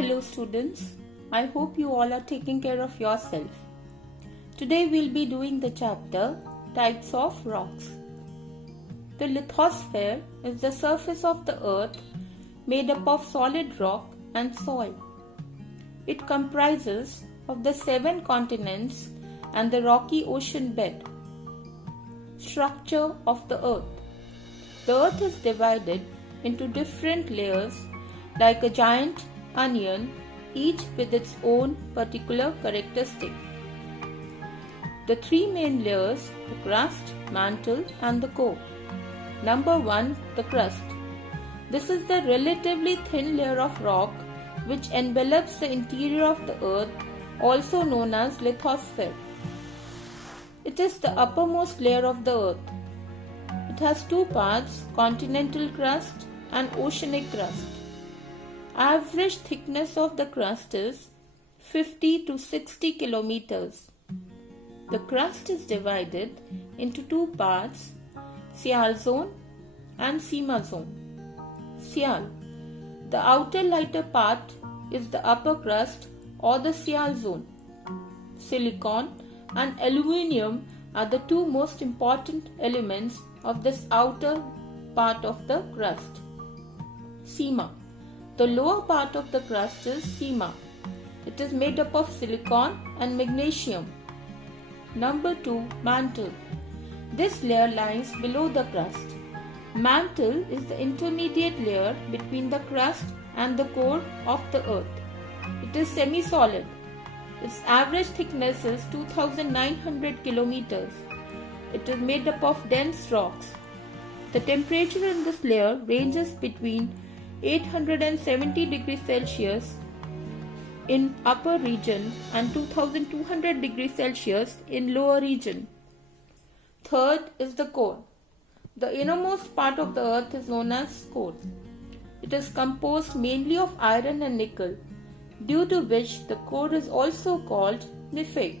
Hello students, I hope you all are taking care of yourself. Today we'll be doing the chapter Types of Rocks. The lithosphere is the surface of the earth made up of solid rock and soil. It comprises of the 7 continents and the rocky ocean bed. Structure of the earth. The earth is divided into different layers like a giant onion, each with its own particular characteristic. The 3 main layers, the crust, mantle and the core. Number 1, the crust. This is the relatively thin layer of rock which envelops the interior of the earth, also known as lithosphere. It is the uppermost layer of the earth. It has 2 parts, continental crust and oceanic crust. Average thickness of the crust is 50 to 60 kilometers. The crust is divided into 2 parts, Sial zone and Sima zone. Sial. The outer lighter part is the upper crust or the Sial zone. Silicon and aluminium are the 2 most important elements of this outer part of the crust. Sima. The lower part of the crust is Sima. It is made up of silicon and magnesium. Number 2, mantle. This layer lies below the crust. Mantle is the intermediate layer between the crust and the core of the earth. It is semi-solid. Its average thickness is 2900 kilometers. It is made up of dense rocks. The temperature in this layer ranges between 870 degrees Celsius in upper region and 2200 degrees Celsius in lower region. Third is the core. The innermost part of the earth is known as core. It is composed mainly of iron and nickel, due to which the core is also called Fe.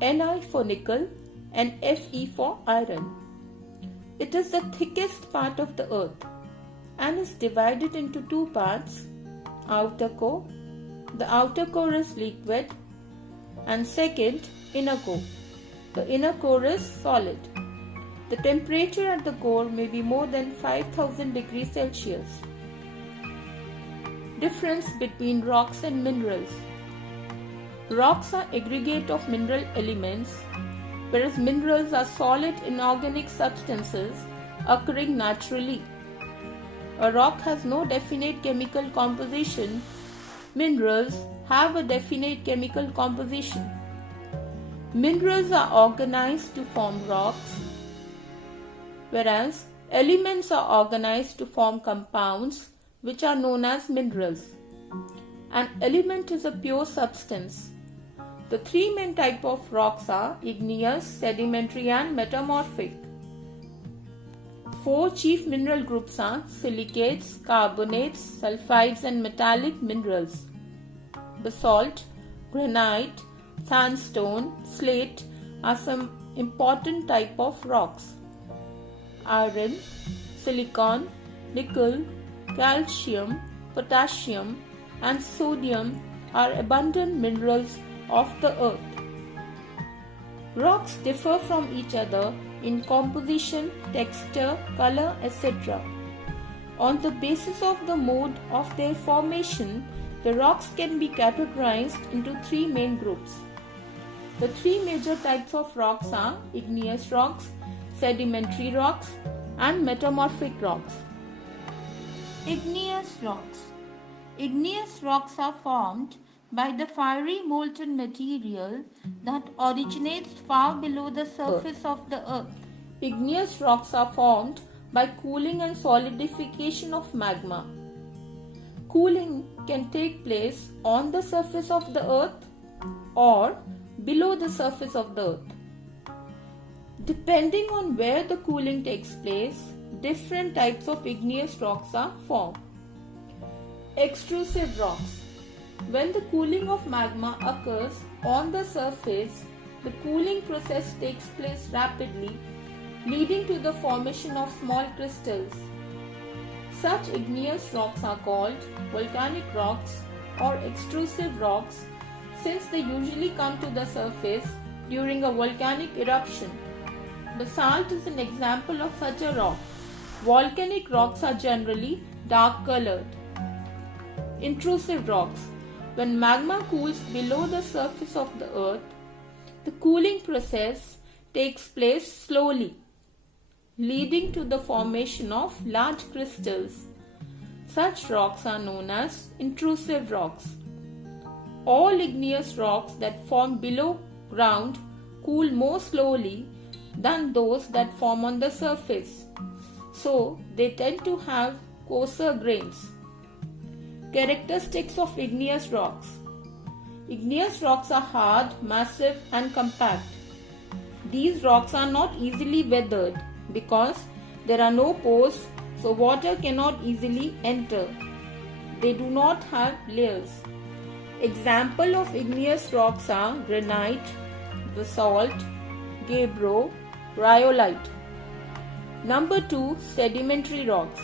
Ni for nickel and Fe for iron. It is the thickest part of the earth and is divided into 2 parts, outer core. The outer core is liquid and second, inner core. The inner core is solid. The temperature at the core may be more than 5000 degrees Celsius. Difference between rocks and minerals. Rocks are aggregate of mineral elements, whereas minerals are solid inorganic substances occurring naturally. A rock has no definite chemical composition. Minerals have a definite chemical composition. Minerals are organized to form rocks, whereas elements are organized to form compounds which are known as minerals. An element is a pure substance. The 3 main types of rocks are igneous, sedimentary and metamorphic. 4 chief mineral groups are silicates, carbonates, sulfides and metallic minerals. Basalt, granite, sandstone, slate are some important type of rocks. Iron, silicon, nickel, calcium, potassium and sodium are abundant minerals of the earth. Rocks differ from each other in composition, texture, color, etc. On the basis of the mode of their formation, the rocks can be categorized into 3 main groups. The 3 major types of rocks are igneous rocks, sedimentary rocks and metamorphic rocks. Igneous rocks. Igneous rocks are formed by the fiery molten material that originates far below the surface of the earth. Igneous rocks are formed by cooling and solidification of magma. Cooling can take place on the surface of the earth or below the surface of the earth. Depending on where the cooling takes place, different types of igneous rocks are formed. Extrusive rocks. When the cooling of magma occurs on the surface, the cooling process takes place rapidly, leading to the formation of small crystals. Such igneous rocks are called volcanic rocks or extrusive rocks since they usually come to the surface during a volcanic eruption. Basalt is an example of such a rock. Volcanic rocks are generally dark colored. Intrusive rocks. When magma cools below the surface of the earth, the cooling process takes place slowly, leading to the formation of large crystals. Such rocks are known as intrusive rocks. All igneous rocks that form below ground cool more slowly than those that form on the surface, so they tend to have coarser grains. Characteristics of igneous rocks. Igneous rocks are hard, massive and compact. These rocks are not easily weathered because there are no pores, so water cannot easily enter. They do not have layers. Examples of igneous rocks are granite, basalt, gabbro, rhyolite. Number 2. Sedimentary rocks.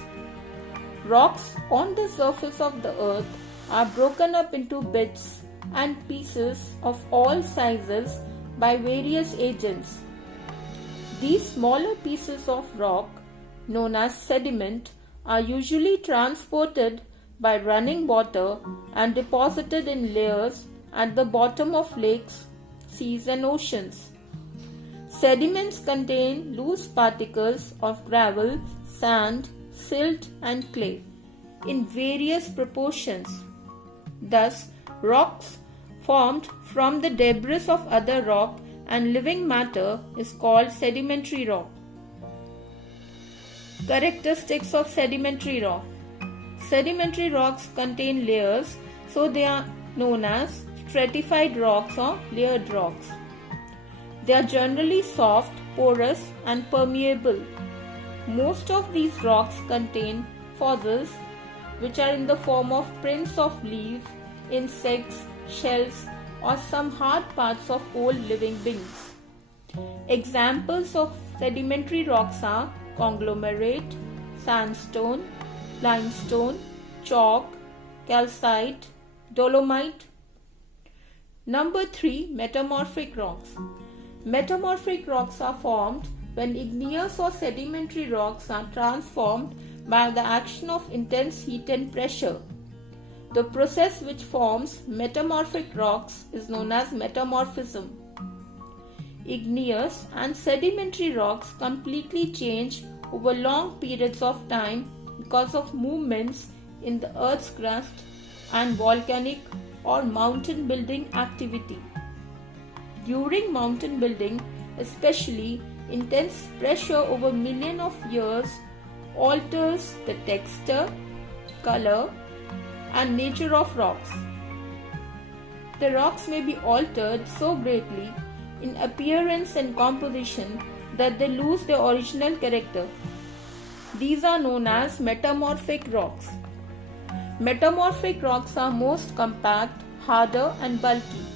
Rocks on the surface of the earth are broken up into bits and pieces of all sizes by various agents. These smaller pieces of rock, known as sediment, are usually transported by running water and deposited in layers at the bottom of lakes, seas and oceans. Sediments contain loose particles of gravel, sand, silt and clay in various proportions. Thus, rocks formed from the debris of other rock and living matter is called sedimentary rock. Characteristics of sedimentary rock. Sedimentary rocks contain layers, so they are known as stratified rocks or layered rocks. They are generally soft, porous and permeable. Most of these rocks contain fossils, which are in the form of prints of leaves, insects, shells or some hard parts of old living beings. Examples of sedimentary rocks are conglomerate, sandstone, limestone, chalk, calcite, dolomite. Number 3. Metamorphic rocks. Metamorphic rocks are formed when igneous or sedimentary rocks are transformed by the action of intense heat and pressure. The process which forms metamorphic rocks is known as metamorphism. Igneous and sedimentary rocks completely change over long periods of time because of movements in the earth's crust and volcanic or mountain building activity. During mountain building, especially, intense pressure over millions of years alters the texture, color and nature of rocks. The rocks may be altered so greatly in appearance and composition that they lose their original character. These are known as metamorphic rocks. Metamorphic rocks are most compact, harder and bulky.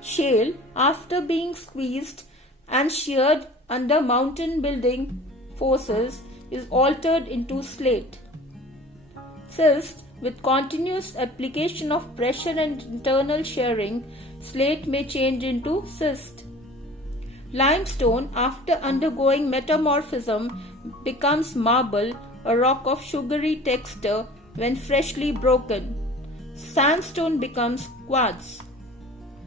Shale, after being squeezed and sheared under mountain building forces, is altered into slate. Schist, with continuous application of pressure and internal shearing, slate may change into schist. Limestone, after undergoing metamorphism, becomes marble, a rock of sugary texture when freshly broken. Sandstone becomes quartz.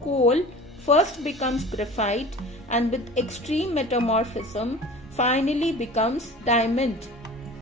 Coal first becomes graphite and with extreme metamorphism finally becomes diamond.